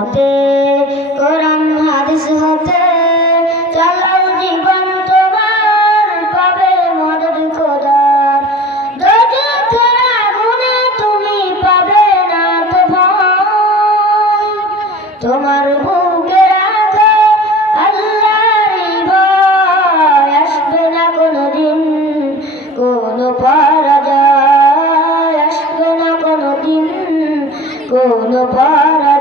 মতে কোরআন হাদিস হতে চালাও জীবন তোমার, পাবে মদদ খোদার। দোজখের আগুনে তুমি পাবে না তো ভয়, তোমার বুকে রাখো আল্লাহরই ভয়। আসবে না কোনোদিন কোনো পরাজয়, আসবে না কোনোদিন কোনো পরাজয়।